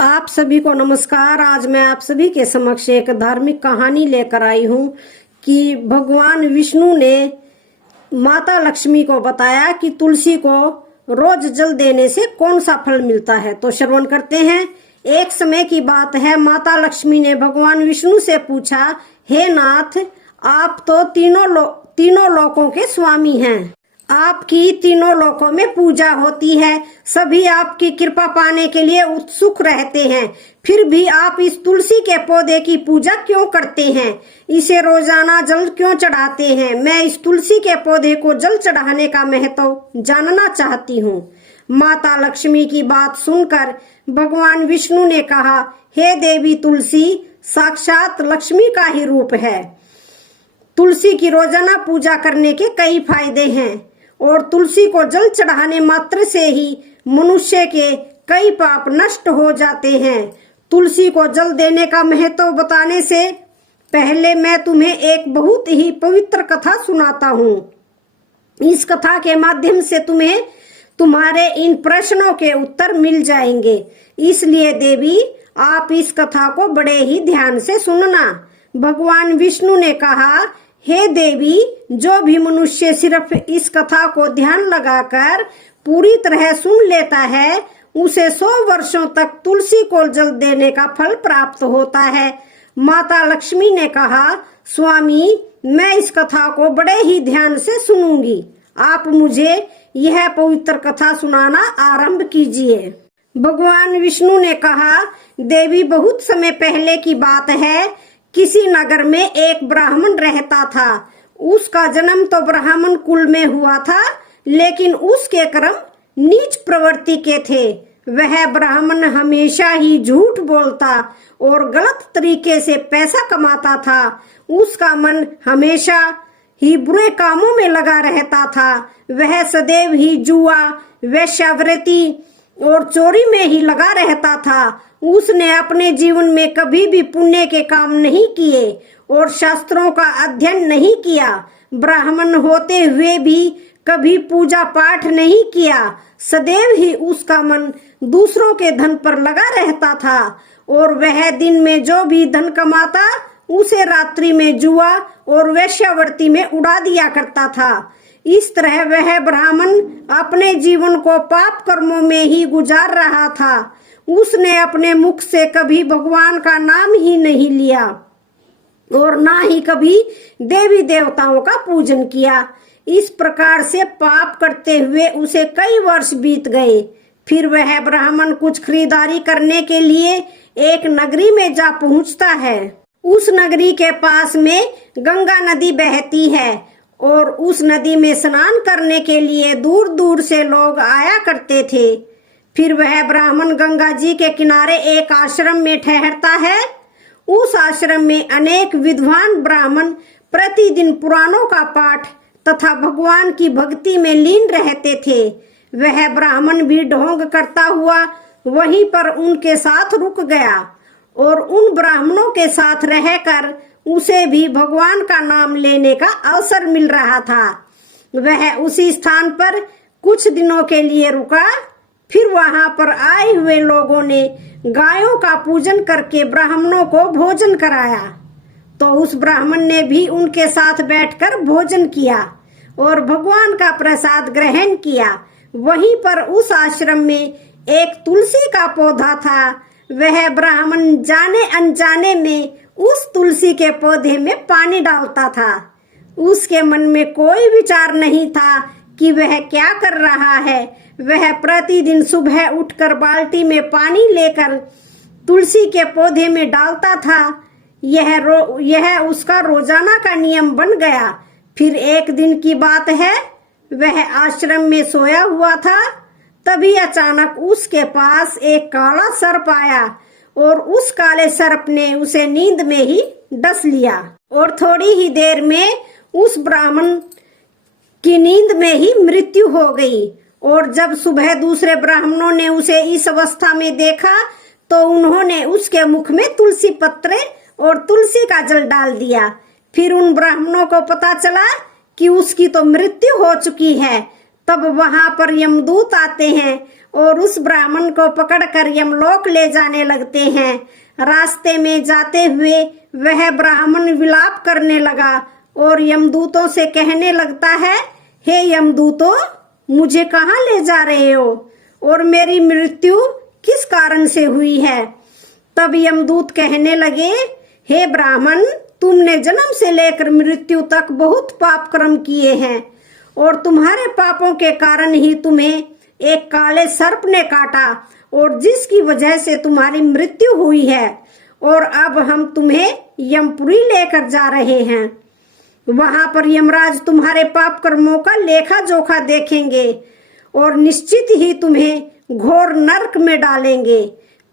आप सभी को नमस्कार। आज मैं आप सभी के समक्ष एक धार्मिक कहानी लेकर आई हूँ कि भगवान विष्णु ने माता लक्ष्मी को बताया कि तुलसी को रोज जल देने से कौन सा फल मिलता है। तो श्रवण करते हैं। एक समय की बात है, माता लक्ष्मी ने भगवान विष्णु से पूछा, हे नाथ, आप तो तीनों लोकों के स्वामी हैं। आपकी तीनों लोकों में पूजा होती है, सभी आपकी कृपा पाने के लिए उत्सुक रहते हैं, फिर भी आप इस तुलसी के पौधे की पूजा क्यों करते हैं? इसे रोजाना जल क्यों चढ़ाते हैं? मैं इस तुलसी के पौधे को जल चढ़ाने का महत्व जानना चाहती हूँ। माता लक्ष्मी की बात सुनकर भगवान विष्णु ने कहा, हे देवी तुलसी साक्षात लक्ष्मी का ही रूप है। तुलसी की रोजाना पूजा करने के कई फायदे हैं और तुलसी को जल चढ़ाने मात्र से ही मनुष्य के कई पाप नष्ट हो जाते हैं। तुलसी को जल देने का महत्व बताने से पहले मैं तुम्हें एक बहुत ही पवित्र कथा सुनाता हूँ। इस कथा के माध्यम से तुम्हें तुम्हारे इन प्रश्नों के उत्तर मिल जाएंगे, इसलिए देवी आप इस कथा को बड़े ही ध्यान से सुनना। भगवान विष्णु ने कहा, हे देवी, जो भी मनुष्य सिर्फ इस कथा को ध्यान लगाकर पूरी तरह सुन लेता है, उसे 100 वर्षों तक तुलसी को जल देने का फल प्राप्त होता है। माता लक्ष्मी ने कहा, स्वामी, मैं इस कथा को बड़े ही ध्यान से सुनूंगी। आप मुझे यह पवित्र कथा सुनाना आरंभ कीजिए। भगवान विष्णु ने कहा, देवी, बहुत समय पहले की बात है। किसी नगर में एक ब्राह्मण रहता था। उसका जन्म तो ब्राह्मण कुल में हुआ था, लेकिन उसके कर्म नीच प्रवृत्ति के थे। वह ब्राह्मण हमेशा ही झूठ बोलता और गलत तरीके से पैसा कमाता था। उसका मन हमेशा ही बुरे कामों में लगा रहता था। वह सदैव ही जुआ, वेश्यावृत्ति और चोरी में ही लगा रहता था। उसने अपने जीवन में कभी भी पुण्य के काम नहीं किए और शास्त्रों का अध्ययन नहीं किया। ब्राह्मण होते हुए भी कभी पूजा पाठ नहीं किया। सदैव ही उसका मन दूसरों के धन पर लगा रहता था और वह दिन में जो भी धन कमाता उसे रात्रि में जुआ और वेश्यावृत्ति में उड़ा दिया करता था। इस तरह वह ब्राह्मण अपने जीवन को पाप कर्मों में ही गुजार रहा था। उसने अपने मुख से कभी भगवान का नाम ही नहीं लिया और ना ही कभी देवी देवताओं का पूजन किया। इस प्रकार से पाप करते हुए उसे कई वर्ष बीत गए। फिर वह ब्राह्मण कुछ खरीदारी करने के लिए एक नगरी में जा पहुंचता है। उस नगरी के पास में गंगा नदी बहती है और उस नदी में स्नान करने के लिए दूर दूर से लोग आया करते थे। फिर वह ब्राह्मण गंगा जी के किनारे एक आश्रम में ठहरता है। उस आश्रम में अनेक विद्वान ब्राह्मण प्रतिदिन पुराणों का पाठ तथा भगवान की भक्ति में लीन रहते थे। वह ब्राह्मण भी ढोंग करता हुआ वहीं पर उनके साथ रुक गया और उन ब्राह्मणों के साथ रहकर उसे भी भगवान का नाम लेने का अवसर मिल रहा था। वह उसी स्थान पर कुछ दिनों के लिए रुका। फिर वहां पर आए हुए लोगों ने गायों का पूजन करके ब्राह्मणों को भोजन कराया, तो उस ब्राह्मण ने भी उनके साथ बैठकर भोजन किया और भगवान का प्रसाद ग्रहण किया। वहीं पर उस आश्रम में एक तुलसी का पौधा था। वह ब्राह्मण जाने अनजाने में उस तुलसी के पौधे में पानी डालता था। उसके मन में कोई विचार नहीं था कि वह क्या कर रहा है। वह प्रतिदिन सुबह उठकर बाल्टी में पानी लेकर तुलसी के पौधे में डालता था। यह उसका रोजाना का नियम बन गया। फिर एक दिन की बात है, वह आश्रम में सोया हुआ था। तभी अचानक उसके पास एक काला सर्प आया और उस काले सर्प ने उसे नींद में ही डस लिया और थोड़ी ही देर में उस ब्राह्मण की नींद में ही मृत्यु हो गई। और जब सुबह दूसरे ब्राह्मणों ने उसे इस अवस्था में देखा तो उन्होंने उसके मुख में तुलसी पत्र और तुलसी का जल डाल दिया। फिर उन ब्राह्मणों को पता चला कि उसकी तो मृत्यु हो चुकी है। तब वहां पर यमदूत आते हैं और उस ब्राह्मण को पकड़कर यमलोक ले जाने लगते हैं। रास्ते में जाते हुए वह ब्राह्मण विलाप करने लगा और यमदूतों से कहने लगता है, हे यमदूतों, मुझे कहाँ ले जा रहे हो और मेरी मृत्यु किस कारण से हुई है? तब यमदूत कहने लगे, हे ब्राह्मण, तुमने जन्म से लेकर मृत्यु तक बहुत पाप कर्म किए हैं और तुम्हारे पापों के कारण ही तुम्हें एक काले सर्प ने काटा और जिसकी वजह से तुम्हारी मृत्यु हुई है। और अब हम तुम्हें यमपुरी लेकर जा रहे हैं। वहां पर यमराज तुम्हारे पाप कर्मों का लेखा जोखा देखेंगे और निश्चित ही तुम्हें घोर नरक में डालेंगे।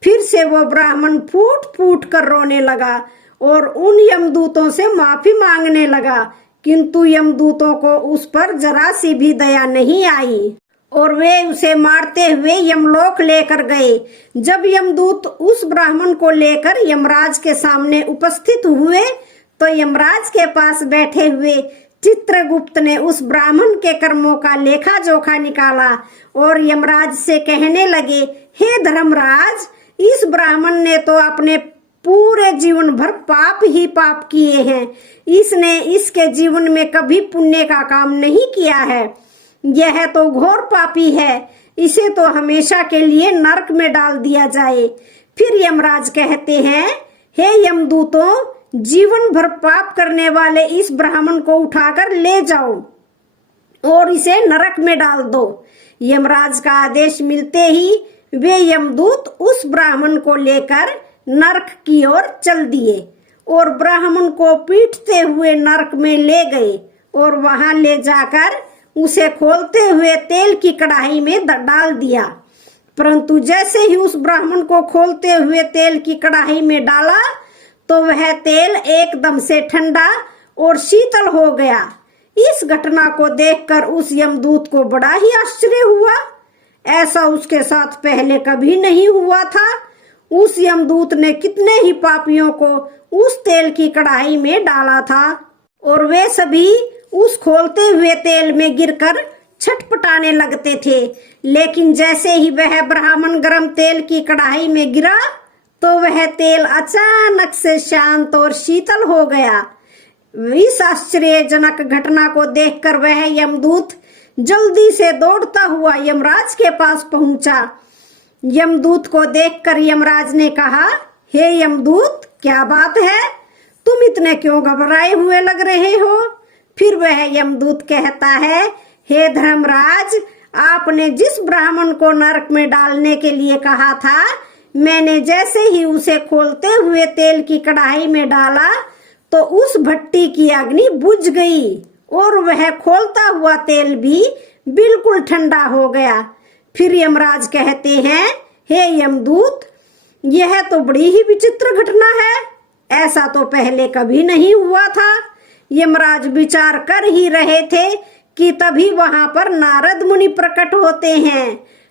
फिर से वो ब्राह्मण फूट फूट कर रोने लगा और उन यमदूतों से माफी मांगने लगा, किंतु यमदूतों को उस पर जरा सी भी दया नहीं आई और वे उसे मारते हुए यमलोक लेकर गए। जब यमदूत उस ब्राह्मण को लेकर यमराज के सामने उपस्थित हुए तो यमराज के पास बैठे हुए चित्रगुप्त ने उस ब्राह्मण के कर्मों का लेखा जोखा निकाला और यमराज से कहने लगे, हे धर्मराज, इस ब्राह्मण ने तो अपने पूरे जीवन भर पाप ही पाप किए हैं। इसने इसके जीवन में कभी पुण्य का काम नहीं किया है। यह तो घोर पापी है, इसे तो हमेशा के लिए नरक में डाल दिया जाए। फिर यमराज कहते हैं, हे यमदूतों, जीवन भर पाप करने वाले इस ब्राह्मण को उठाकर ले जाओ और इसे नरक में डाल दो। यमराज का आदेश मिलते ही वे यमदूत उस ब्राह्मण को लेकर नरक की ओर चल दिए और ब्राह्मण को पीटते हुए नरक में ले गए और वहां ले जाकर उसे खोलते हुए तेल की कढ़ाई में डाल दिया। परंतु जैसे ही उस ब्राह्मण को खोलते हुए तेल की कढ़ाई में डाला तो वह तेल एकदम से ठंडा और शीतल हो गया। इस घटना को देखकर उस यमदूत को बड़ा ही आश्चर्य हुआ। ऐसा उसके साथ पहले कभी नहीं हुआ था। उस यमदूत ने कितने ही पापियों को उस तेल की कढ़ाई में डाला था और वे सभी उस खोलते हुए तेल में गिरकर छटपटाने लगते थे। लेकिन जैसे ही वह ब्राह्मण गर्म तेल की कढ़ाई में गिरा तो वह तेल अचानक से शांत और शीतल हो गया। इस आश्चर्यजनक घटना को देखकर वह यमदूत जल्दी से दौड़ता हुआ यमराज के पास पहुंचा। यमदूत को देखकर यमराज ने कहा, हे यमदूत, क्या बात है? तुम इतने क्यों घबराए हुए लग रहे हो? फिर वह यमदूत कहता है, हे धर्मराज, आपने जिस ब्राह्मण को नरक में डालने के लिए कहा था, मैंने जैसे ही उसे खोलते हुए तेल की कढ़ाई में डाला तो उस भट्टी की अग्नि बुझ गई और वह खोलता हुआ तेल भी बिल्कुल ठंडा हो गया। फिर यमराज कहते हैं, हे यमदूत, यह तो बड़ी ही विचित्र घटना है। ऐसा तो पहले कभी नहीं हुआ था। यमराज विचार कर ही रहे थे कि तभी वहां पर नारद मुनि प्रकट होते हैं।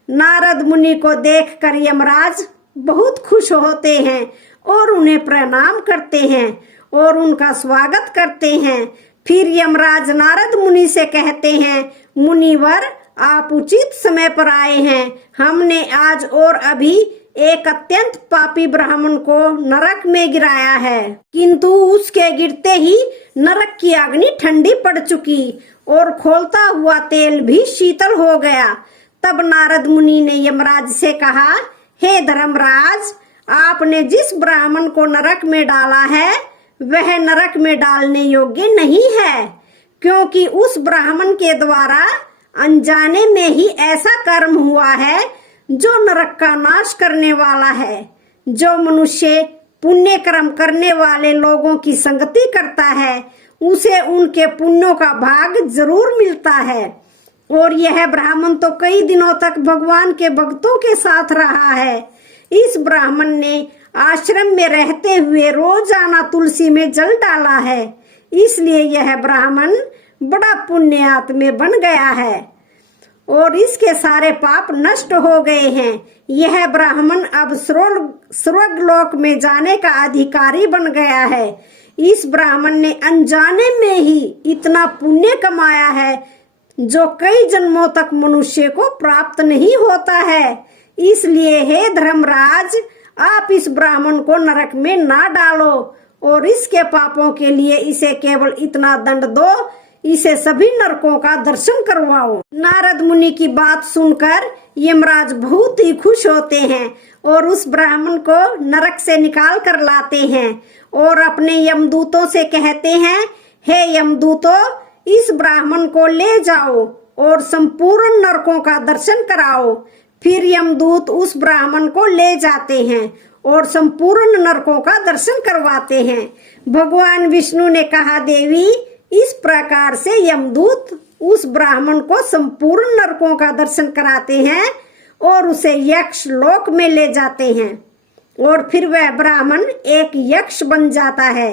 नारद मुनि को देखकर यमराज बहुत खुश होते हैं और उन्हें प्रणाम करते हैं और उनका स्वागत करते हैं। फिर यमराज नारद मुनि से कहते हैं, मुनिवर, आप उचित समय पर आए हैं। हमने आज और अभी एक अत्यंत पापी ब्राह्मण को नरक में गिराया है, किंतु उसके गिरते ही नरक की अग्नि ठंडी पड़ चुकी और खोलता हुआ तेल भी शीतल हो गया। तब नारद मुनि ने यमराज से कहा, हे धर्मराज, आपने जिस ब्राह्मण को नरक में डाला है वह नरक में डालने योग्य नहीं है, क्योंकि उस ब्राह्मण के द्वारा अनजाने में ही ऐसा कर्म हुआ है जो नरक का नाश करने वाला है। जो मनुष्य पुण्य कर्म करने वाले लोगों की संगति करता है उसे उनके पुण्यों का भाग जरूर मिलता है। और यह ब्राह्मण तो कई दिनों तक भगवान के भक्तों के साथ रहा है। इस ब्राह्मण ने आश्रम में रहते हुए रोजाना तुलसी में जल डाला है, इसलिए यह ब्राह्मण बड़ा पुण्यात्मा बन गया है और इसके सारे पाप नष्ट हो गए हैं। यह ब्राह्मण अब स्वर्गलोक में जाने का अधिकारी बन गया है। इस ब्राह्मण ने अनजाने में ही इतना पुण्य कमाया है जो कई जन्मों तक मनुष्य को प्राप्त नहीं होता है। इसलिए हे धर्मराज, आप इस ब्राह्मण को नरक में ना डालो और इसके पापों के लिए इसे केवल इतना दंड दो, इसे सभी नरकों का दर्शन करवाओ। नारद मुनि की बात सुनकर यमराज बहुत ही खुश होते हैं और उस ब्राह्मण को नरक से निकाल कर लाते हैं और अपने यमदूतों से कहते हैं, हे यमदूतों, इस ब्राह्मण को ले जाओ और संपूर्ण नरकों का दर्शन कराओ। फिर यमदूत उस ब्राह्मण को ले जाते हैं और संपूर्ण नरकों का दर्शन करवाते हैं। भगवान विष्णु ने कहा, देवी, इस प्रकार से यमदूत उस ब्राह्मण को संपूर्ण नरकों का दर्शन कराते हैं और उसे यक्ष लोक में ले जाते हैं और फिर वह ब्राह्मण एक यक्ष बन जाता है।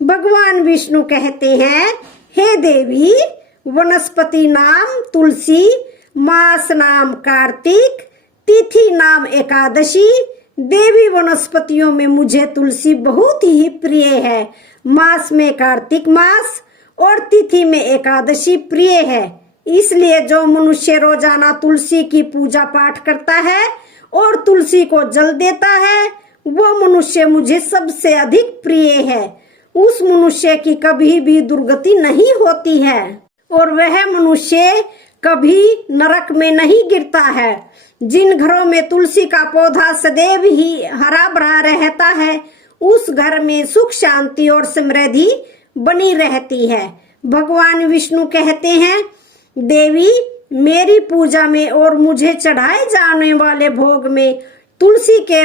भगवान विष्णु कहते हैं, हे देवी, वनस्पति नाम तुलसी, मास नाम कार्तिक, तिथि नाम एकादशी। देवी, वनस्पतियों में मुझे तुलसी बहुत ही प्रिय है, मास में कार्तिक मास और तिथि में एकादशी प्रिय है। इसलिए जो मनुष्य रोजाना तुलसी की पूजा पाठ करता है और तुलसी को जल देता है, वो मनुष्य मुझे सबसे अधिक प्रिय है। उस मनुष्य की कभी भी दुर्गति नहीं होती है और वह मनुष्य कभी नरक में नहीं गिरता है। जिन घरों में तुलसी का पौधा सदैव ही हरा भरा रहता है, उस घर में सुख, शांति और समृद्धि बनी रहती है। भगवान विष्णु कहते हैं, देवी, मेरी पूजा में और मुझे चढ़ाए जाने वाले भोग में तुलसी के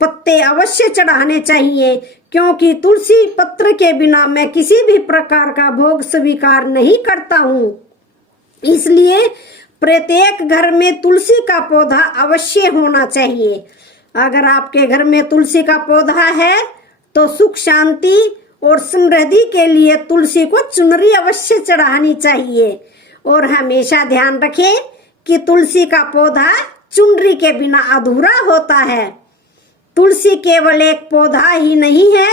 पत्ते अवश्य चढ़ाने चाहिए, क्योंकि तुलसी पत्र के बिना मैं किसी भी प्रकार का भोग स्वीकार नहीं करता हूँ। इसलिए प्रत्येक घर में तुलसी का पौधा अवश्य होना चाहिए। अगर आपके घर में तुलसी का पौधा है तो सुख, शांति और समृद्धि के लिए तुलसी को चुनरी अवश्य चढ़ानी चाहिए। और हमेशा ध्यान रखें कि तुलसी का पौधा चुनरी के बिना अधूरा होता है। तुलसी केवल एक पौधा ही नहीं है,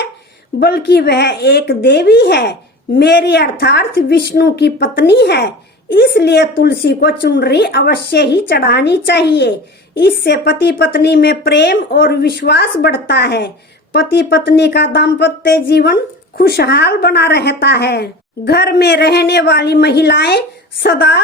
बल्कि वह एक देवी है, मेरी अर्थात विष्णु की पत्नी है। इसलिए तुलसी को चुनरी अवश्य ही चढ़ानी चाहिए। इससे पति पत्नी में प्रेम और विश्वास बढ़ता है। पति पत्नी का दाम्पत्य जीवन खुशहाल बना रहता है। घर में रहने वाली महिलाएं सदा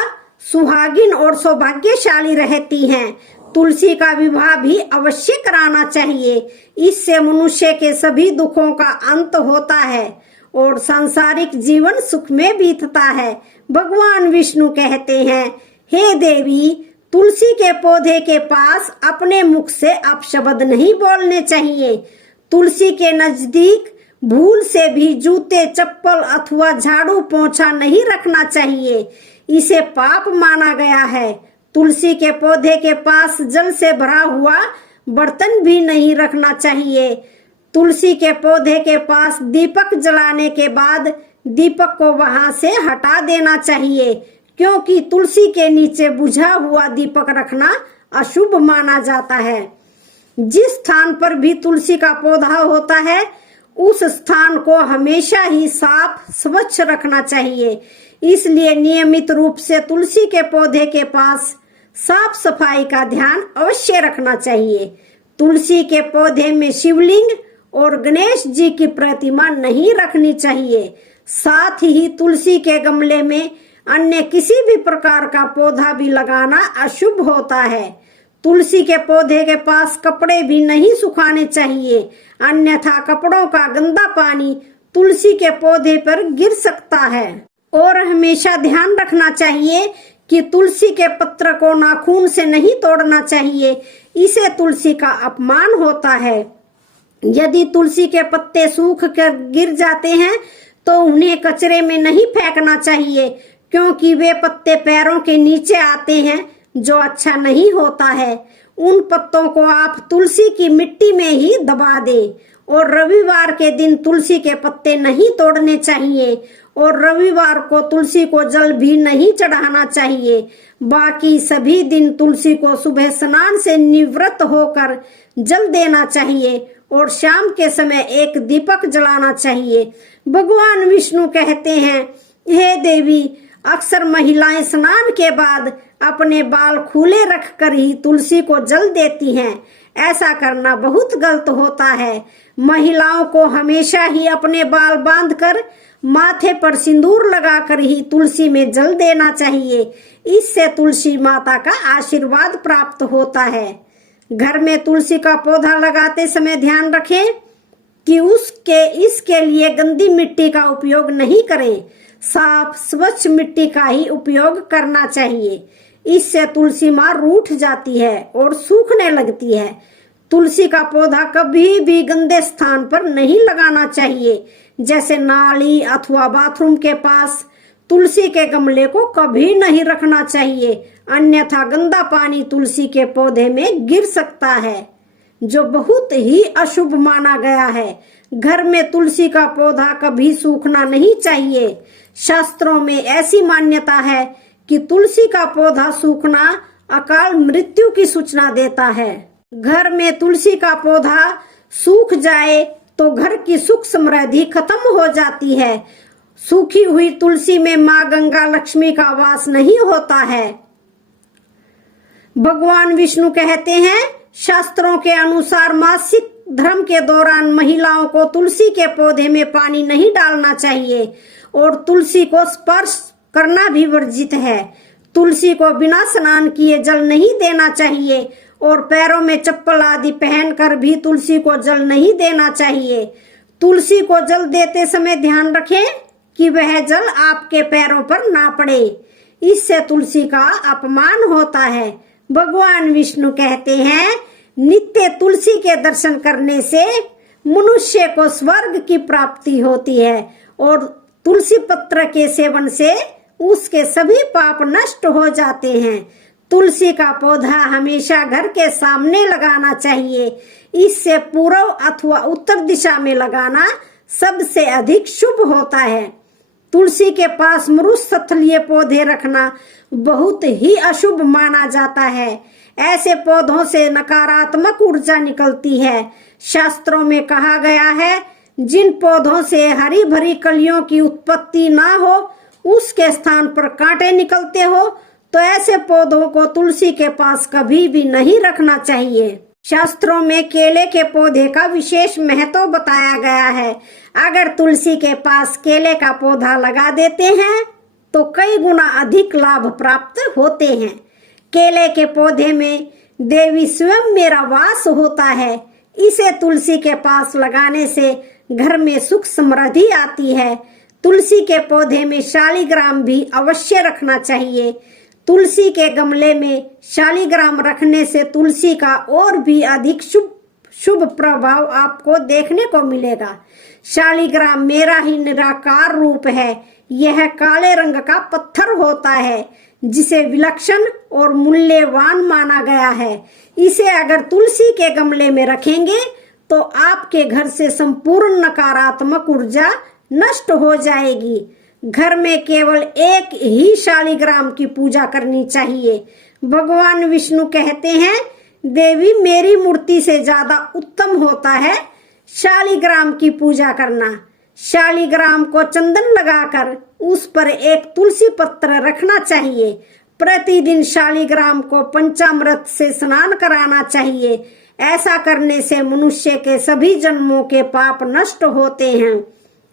सुहागिन और सौभाग्यशाली रहती हैं। तुलसी का विवाह भी अवश्य कराना चाहिए। इससे मनुष्य के सभी दुखों का अंत होता है और सांसारिक जीवन सुख में बीतता है। भगवान विष्णु कहते हैं, हे देवी, तुलसी के पौधे के पास अपने मुख से अपशब्द नहीं बोलने चाहिए। तुलसी के नजदीक भूल से भी जूते, चप्पल अथवा झाड़ू पोंछा नहीं रखना चाहिए, इसे पाप माना गया है। तुलसी के पौधे के पास जल से भरा हुआ बर्तन भी नहीं रखना चाहिए। तुलसी के पौधे के पास दीपक जलाने के बाद दीपक को वहां से हटा देना चाहिए, क्योंकि तुलसी के नीचे बुझा हुआ दीपक रखना अशुभ माना जाता है। जिस स्थान पर भी तुलसी का पौधा होता है, उस स्थान को हमेशा ही साफ स्वच्छ रखना चाहिए। इसलिए नियमित रूप से तुलसी के पौधे के पास साफ सफाई का ध्यान अवश्य रखना चाहिए। तुलसी के पौधे में शिवलिंग और गणेश जी की प्रतिमा नहीं रखनी चाहिए। साथ ही तुलसी के गमले में अन्य किसी भी प्रकार का पौधा भी लगाना अशुभ होता है। तुलसी के पौधे के पास कपड़े भी नहीं सुखाने चाहिए, अन्यथा कपड़ों का गंदा पानी तुलसी के पौधे पर गिर सकता है। और हमेशा ध्यान रखना चाहिए कि तुलसी के पत्र को नाखून से नहीं तोड़ना चाहिए, इसे तुलसी का अपमान होता है। यदि तुलसी के पत्ते सूख कर गिर जाते हैं तो उन्हें कचरे में नहीं फेंकना चाहिए, क्योंकि वे पत्ते पैरों के नीचे आते हैं, जो अच्छा नहीं होता है। उन पत्तों को आप तुलसी की मिट्टी में ही दबा दें। और रविवार के दिन तुलसी के पत्ते नहीं तोड़ने चाहिए और रविवार को तुलसी को जल भी नहीं चढ़ाना चाहिए। बाकी सभी दिन तुलसी को सुबह स्नान से निवृत्त होकर जल देना चाहिए और शाम के समय एक दीपक जलाना चाहिए। भगवान विष्णु कहते हैं, हे देवी, अक्सर महिलाएं स्नान के बाद अपने बाल खुले रखकर ही तुलसी को जल देती हैं। ऐसा करना बहुत गलत होता है। महिलाओं को हमेशा ही अपने बाल बांधकर माथे पर सिंदूर लगाकर ही तुलसी में जल देना चाहिए। इससे तुलसी माता का आशीर्वाद प्राप्त होता है। घर में तुलसी का पौधा लगाते समय ध्यान रखें कि इसके लिए गंदी मिट्टी का उपयोग नहीं करें। साफ स्वच्छ मिट्टी का ही उपयोग करना चाहिए। इससे तुलसी माँ रूठ जाती है और सूखने लगती है। तुलसी का पौधा कभी भी गंदे स्थान पर नहीं लगाना चाहिए, जैसे नाली अथवा बाथरूम के पास। तुलसी के गमले को कभी नहीं रखना चाहिए, अन्यथा गंदा पानी तुलसी के पौधे में गिर सकता है, जो बहुत ही अशुभ माना गया है। घर में तुलसी का पौधा कभी सूखना नहीं चाहिए। शास्त्रों में ऐसी मान्यता है कि तुलसी का पौधा सूखना अकाल मृत्यु की सूचना देता है। घर में तुलसी का पौधा सूख जाए तो घर की सुख समृद्धि खत्म हो जाती है। सूखी हुई तुलसी में माँ गंगा लक्ष्मी का वास नहीं होता है। भगवान विष्णु कहते हैं, शास्त्रों के अनुसार मासिक धर्म के दौरान महिलाओं को तुलसी के पौधे में पानी नहीं डालना चाहिए और तुलसी को स्पर्श करना भी वर्जित है। तुलसी को बिना स्नान किए जल नहीं देना चाहिए और पैरों में चप्पल आदि पहनकर भी तुलसी को जल नहीं देना चाहिए। तुलसी को जल देते समय ध्यान रखें कि वह जल आपके पैरों पर ना पड़े, इससे तुलसी का अपमान होता है। भगवान विष्णु कहते हैं, नित्य तुलसी के दर्शन करने से मनुष्य को स्वर्ग की प्राप्ति होती है और तुलसी पत्र के सेवन से उसके सभी पाप नष्ट हो जाते हैं। तुलसी का पौधा हमेशा घर के सामने लगाना चाहिए। इससे पूर्व अथवा उत्तर दिशा में लगाना सबसे अधिक शुभ होता है। तुलसी के पास मृतस्थलीय पौधे रखना बहुत ही अशुभ माना जाता है। ऐसे पौधों से नकारात्मक ऊर्जा निकलती है। शास्त्रों में कहा गया है, जिन पौधों से हरी भरी कलियों की उत्पत्ति ना हो, उसके स्थान पर कांटे निकलते हो, तो ऐसे पौधों को तुलसी के पास कभी भी नहीं रखना चाहिए। शास्त्रों में केले के पौधे का विशेष महत्व बताया गया है। अगर तुलसी के पास केले का पौधा लगा देते हैं तो कई गुना अधिक लाभ प्राप्त होते हैं। केले के पौधे में देवी स्वयं मेरा वास होता है। इसे तुलसी के पास लगाने से घर में सुख समृद्धि आती है। तुलसी के पौधे में शालिग्राम भी अवश्य रखना चाहिए। तुलसी के गमले में शालिग्राम रखने से तुलसी का और भी अधिक शुभ प्रभाव आपको देखने को मिलेगा। शालिग्राम मेरा ही निराकार रूप है। यह काले रंग का पत्थर होता है, जिसे विलक्षण और मूल्यवान माना गया है। इसे अगर तुलसी के गमले में रखेंगे तो आपके घर से संपूर्ण नकारात्मक ऊर्जा नष्ट हो जाएगी। घर में केवल एक ही शालिग्राम की पूजा करनी चाहिए। भगवान विष्णु कहते हैं, देवी मेरी मूर्ति से ज्यादा उत्तम होता है शालिग्राम की पूजा करना। शालिग्राम को चंदन लगाकर उस पर एक तुलसी पत्र रखना चाहिए। प्रतिदिन शालिग्राम को पंचामृत से स्नान कराना चाहिए। ऐसा करने से मनुष्य के सभी जन्मों के पाप नष्ट होते हैं।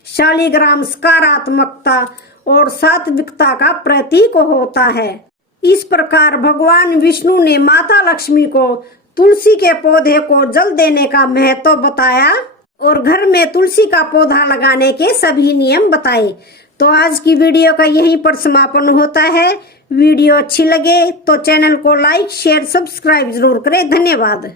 शालिग्राम सकारात्मकता और सात्विकता का प्रतीक होता है। इस प्रकार भगवान विष्णु ने माता लक्ष्मी को तुलसी के पौधे को जल देने का महत्व बताया और घर में तुलसी का पौधा लगाने के सभी नियम बताए। तो आज की वीडियो का यहीं पर समापन होता है। वीडियो अच्छी लगे तो चैनल को लाइक शेयर सब्सक्राइब जरूर करें। धन्यवाद।